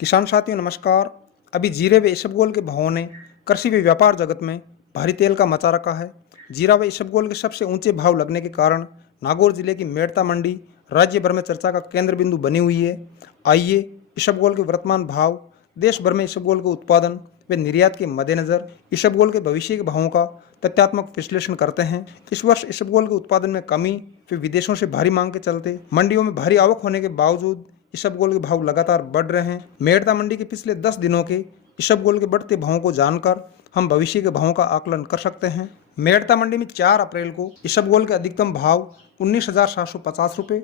किसान साथियों नमस्कार। अभी जीरे व इसबगोल के भावों ने कृषि व व्यापार जगत में भारी तेल का मचा रखा है। जीरा व इसबगोल के सबसे ऊंचे भाव लगने के कारण नागौर जिले की मेड़ता मंडी राज्य भर में चर्चा का केंद्र बिंदु बनी हुई है। आइए इसबगोल के वर्तमान भाव, देश भर में इसबगोल के उत्पादन व निर्यात के मद्देनजर इसबगोल के भविष्य के भावों का तथ्यात्मक विश्लेषण करते हैं। इस वर्ष इसबगोल के उत्पादन में कमी व विदेशों से भारी मांग के चलते मंडियों में भारी आवक होने के बावजूद इसबगोल के भाव लगातार बढ़ रहे हैं। मेड़ता मंडी के पिछले 10 दिनों के इसबगोल के बढ़ते भावों को जानकर हम भविष्य के भावों का आकलन कर सकते हैं। मेड़ता मंडी में 4 अप्रैल को इसबगोल के अधिकतम भाव 19,750 रुपये,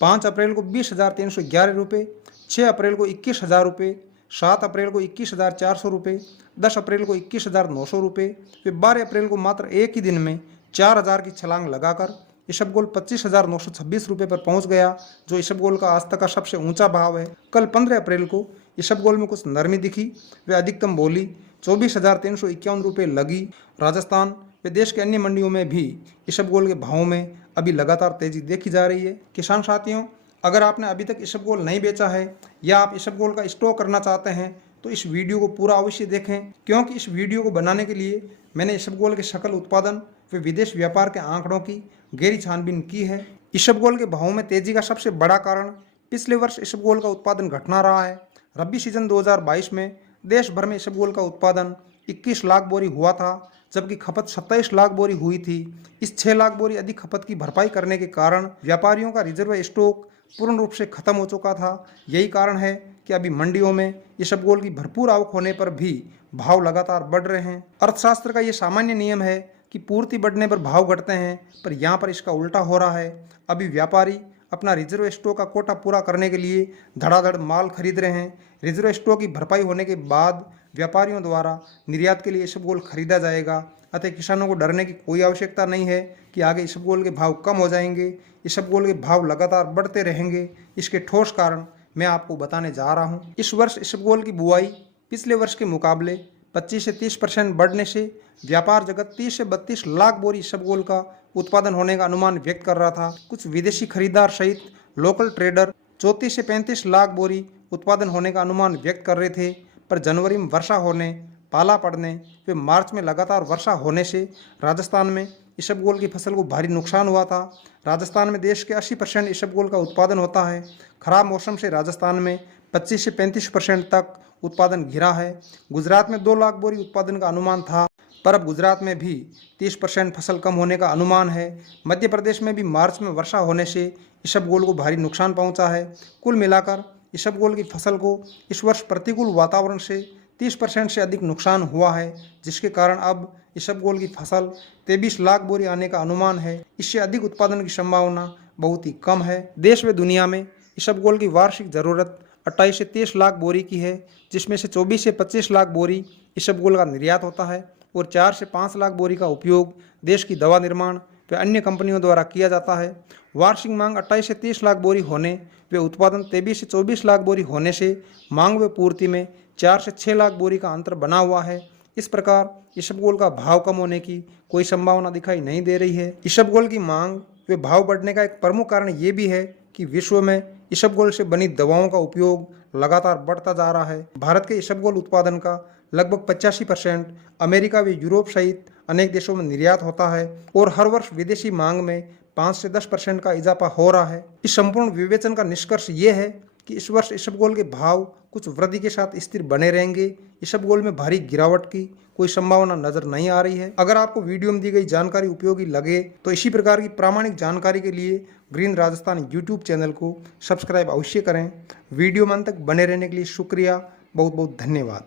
5 अप्रैल को 20,311 रुपये, 6 अप्रैल को 21,000 रुपये, 7 अप्रैल को 21,400 रुपये, 10 अप्रैल को 21,900 रुपये व 12 अप्रैल को मात्र एक ही दिन में 4,000 की छलांग लगाकर इसबगोल 25,926 रुपये पर पहुंच गया, जो इसबगोल का आज तक का सबसे ऊंचा भाव है। कल 15 अप्रैल को इसबगोल में कुछ नरमी दिखी व अधिकतम बोली 24,351 रुपये लगी। राजस्थान व देश के अन्य मंडियों में भी इसबगोल के भावों में अभी लगातार तेजी देखी जा रही है। किसान साथियों, अगर आपने अभी तक इसबगोल नहीं बेचा है या आप इसबगोल का स्टॉक करना चाहते हैं तो इस वीडियो को पूरा अवश्य देखें, क्योंकि इस वीडियो को बनाने के लिए मैंने इसबगोल के सकल उत्पादन व विदेश व्यापार के आंकड़ों की गहरी छानबीन की है। इसबगोल के भावों में तेजी का सबसे बड़ा कारण पिछले वर्ष इसबगोल का उत्पादन घटना रहा है। रबी सीजन 2022 में देश भर में इसबगोल का उत्पादन 21 लाख बोरी हुआ था, जबकि खपत 27 लाख बोरी हुई थी। इस 6 लाख बोरी अधिक खपत की भरपाई करने के कारण व्यापारियों का रिजर्व स्टॉक पूर्ण रूप से खत्म हो चुका था। यही कारण है कि अभी मंडियों में इसबगोल की भरपूर आवक होने पर भी भाव लगातार बढ़ रहे हैं। अर्थशास्त्र का ये सामान्य नियम है कि पूर्ति बढ़ने पर भाव घटते हैं, पर यहाँ पर इसका उल्टा हो रहा है। अभी व्यापारी अपना रिजर्व स्टॉक का कोटा पूरा करने के लिए धड़ाधड़ माल खरीद रहे हैं। रिजर्व स्टॉक की भरपाई होने के बाद व्यापारियों द्वारा निर्यात के लिए इसबगोल खरीदा जाएगा। अतः किसानों को डरने की कोई आवश्यकता नहीं है कि आगे इसबगोल के भाव कम हो जाएंगे। इसबगोल के भाव लगातार बढ़ते रहेंगे। इसके ठोस कारण मैं आपको बताने जा रहा हूँ। इस वर्ष इसबगोल की बुआई पिछले वर्ष के मुकाबले 25 से 30% बढ़ने से व्यापार जगत 30 से 32 लाख बोरी इसबगोल का उत्पादन होने का अनुमान व्यक्त कर रहा था। कुछ विदेशी खरीदार सहित लोकल ट्रेडर 34 से 35 लाख बोरी उत्पादन होने का अनुमान व्यक्त कर रहे थे, पर जनवरी में वर्षा होने, पाला पड़ने व मार्च में लगातार वर्षा होने से राजस्थान में इसबगोल की फसल को भारी नुकसान हुआ था। राजस्थान में देश के 80% इसबगोल का उत्पादन होता है। खराब मौसम से राजस्थान में 25 से 35% तक उत्पादन गिरा है। गुजरात में 2 लाख बोरी उत्पादन का अनुमान था, पर अब गुजरात में भी 30% फसल कम होने का अनुमान है। मध्य प्रदेश में भी मार्च में वर्षा होने से इसबगोल को भारी नुकसान पहुंचा है। कुल मिलाकर इसबगोल की फसल को इस वर्ष प्रतिकूल वातावरण से 30% से अधिक नुकसान हुआ है, जिसके कारण अब इसबगोल की फसल 23 लाख बोरी आने का अनुमान है। इससे अधिक उत्पादन की संभावना बहुत ही कम है। देश व दुनिया में इसबगोल की वार्षिक ज़रूरत 28 से 30 लाख बोरी की है, जिसमें से 24 से 25 लाख बोरी इसबगोल का निर्यात होता है और 4 से 5 लाख बोरी का उपयोग देश की दवा निर्माण व अन्य कंपनियों द्वारा किया जाता है। वार्षिक मांग 28 से 30 लाख बोरी होने व उत्पादन 23 से 24 लाख बोरी होने से मांग व पूर्ति में 4 से 6 लाख बोरी का अंतर बना हुआ है। इस प्रकार इसबगोल का भाव कम होने की कोई संभावना दिखाई नहीं दे रही है। इसबगोल की मांग व भाव बढ़ने का एक प्रमुख कारण ये भी है कि विश्व में इसबगोल से बनी दवाओं का उपयोग लगातार बढ़ता जा रहा है। भारत के इसबगोल उत्पादन का लगभग 85% अमेरिका व यूरोप सहित अनेक देशों में निर्यात होता है और हर वर्ष विदेशी मांग में 5 से 10% का इजाफा हो रहा है। इस संपूर्ण विवेचन का निष्कर्ष ये है कि इस वर्ष इसबगोल के भाव कुछ वृद्धि के साथ स्थिर बने रहेंगे। इसबगोल में भारी गिरावट की कोई संभावना नजर नहीं आ रही है। अगर आपको वीडियो में दी गई जानकारी उपयोगी लगे तो इसी प्रकार की प्रामाणिक जानकारी के लिए ग्रीन राजस्थान यूट्यूब चैनल को सब्सक्राइब अवश्य करें। वीडियो में अंत तक बने रहने के लिए शुक्रिया। बहुत बहुत धन्यवाद।